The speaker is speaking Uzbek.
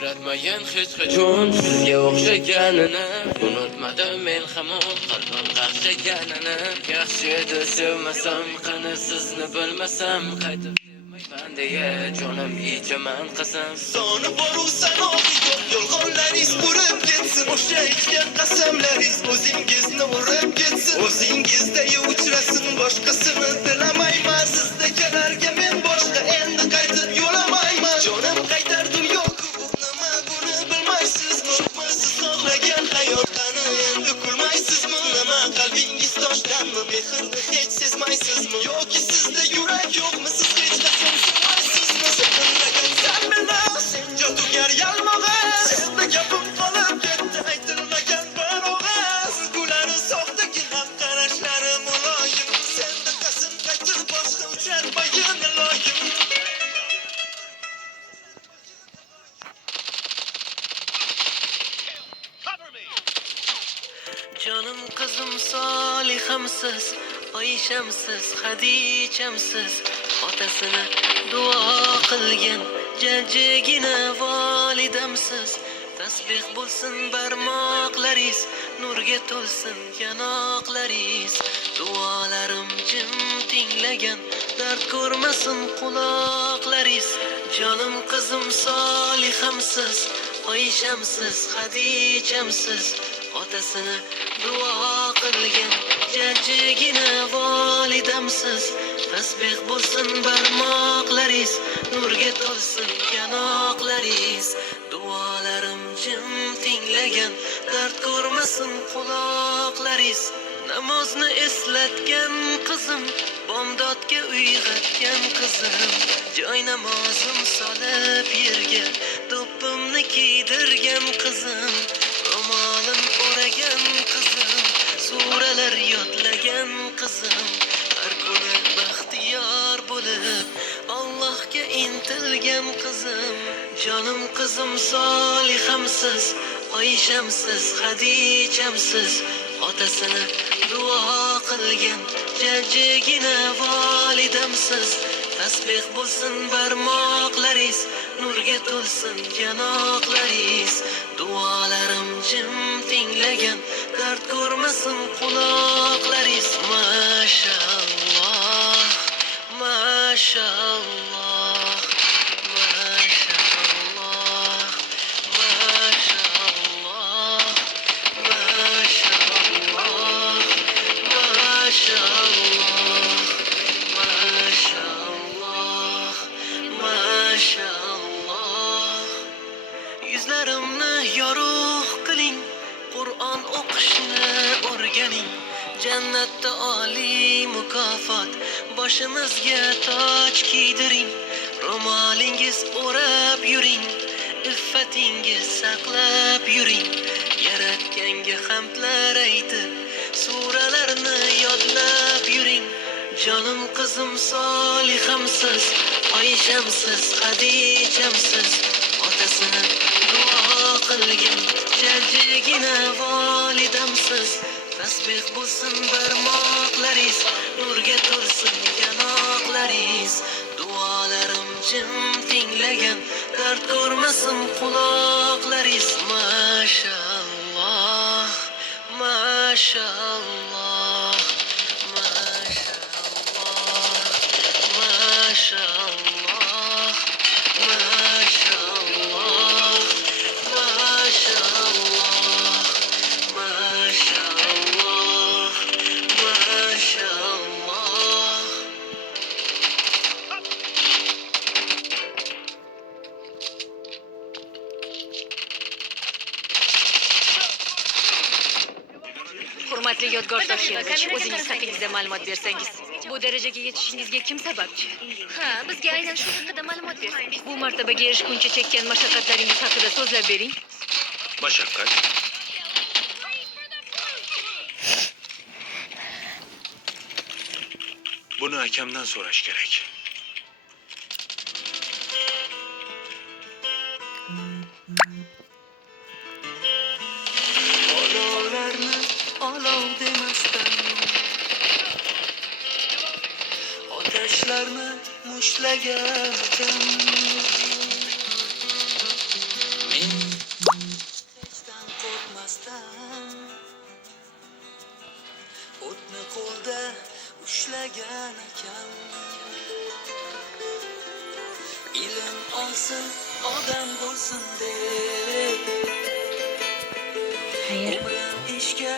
uchratmagan hech qachon sizga o'xshaganini unutmadim men hamon qalbim qaqshaganini. Yaxshi edi sevmasam, qani sizni bilmasam, qaytib sevmayman deya jonim ichaman qasam. Soni boru sanoqi yo'q, yolg'onlaringiz urib ketsin. O'sha ichgan qasamlaringiz o'zingizni urib ketsin. O'zingizda uchrasin, boshqasini tilamayman. Sizdagilarga men boshqa endi qaytib yo'lamayman. Jonim qaytardim yo'q, bu nima buni bilmaysizmi? Siz xohlagan hayot qani endi kulmaysizmi? Nima qalbingiz toshdanmi? Mehrni hech sezmaysizmi? Yoki sizda yurak yo'qmi? Siz hech qachon sevmaysizmi? Sevilmagan sen meni, sen jodugar yalmog'iz. Senda gapim qolib ketdi, aytilmagan bir og'iz. Kulgulari soxtagina, qarashlari muloyim. Senda qasim qaytib boshqa uchratmayin iloyim. Canım kızım Salihamsiz, Oyshamsiz, Hadichamsiz, otasini duo qilgan jajjigina volidamsiz. Tasbih bo'lsin barmoqlaringiz, nurga to'lsin yanoqlaringiz. Duolarim jim tinglagan, dard ko'rmasin quloqlaringiz. Jonim qizim Salihamsiz, Oyshamsiz, Hadichamsiz, otasini duo qilgan jajjigina volidamsiz. Tasbih bo'lsin barmoqlaringiz, nurga to'lsin yanoqlaringiz. Duolarim jim tinglagan, dard ko'rmasin quloqlaringiz. Namozni eslatgan qizim, bomdodga uyg'otgan qizim. Joy namozim solib yerga, do'ppimni kiydirgan qizim. Ro'molim o'ragan qizim, suralar yodlagan qizim. Har kuni baxtiyor bo'lib, Allohga intilgan qizim. Jonim qizim Solihamsiz, Oyshamsiz, Hadichamsiz, otasini duo qilgan jajjigina volidamsiz. Tasbih bo'lsin barmoqlaringiz, nurga to'lsin yanoqlaringiz. Duolarim jim tinglagan, dard ko'rmasin quloqlaringiz. Mashalloh, mashalloh, mashalloh, mashalloh, mashalloh, mashalloh, mashalloh. Yuzlarimni yorug' qiling, Qur'on o'qishni o'rganing. Jannatda oliy mukofot, boshimizga toj kiydiring. Ro'molingiz o'rab yuring, iffatingiz saqlab yuring. Yaratganga hamdlar aytib, suralarni yodlab yuring. Jonim qizim Solihamsiz, Oyshamsiz, Hadichamsiz, otasini duo qilgan jajjigina volidamsiz. Tasbih bo'lsin barmoqlaringiz, nurga to'lsin yanoqlaringiz. Duolarim jim tinglagan, dard ko'rmasin quloqlaringiz. Mashalloh, mashalloh, mashalloh, mashalloh, mashalloh, mashalloh, mashalloh, mashalloh. Hurmatli Yodgor Toshinovich, o'zingiz haqingizda ma'lumot bersangiz. Bu darajaga yetishingizga kim sababchi? Ha, bizga aynan shu haqida ma'lumot bersangiz. Bu martabaga erishguncha chekkan mashaqqatlaringiz haqida so'zlab bering. Mashaqqat. Buni akamdan so'rash kerak. Olovlarni olov demasdan, otashlarni mushlagan ekan. o'tni qo'lda ushlagan akam. Ilm olsin, odam bo'lsin deb Xayr. umrim ishga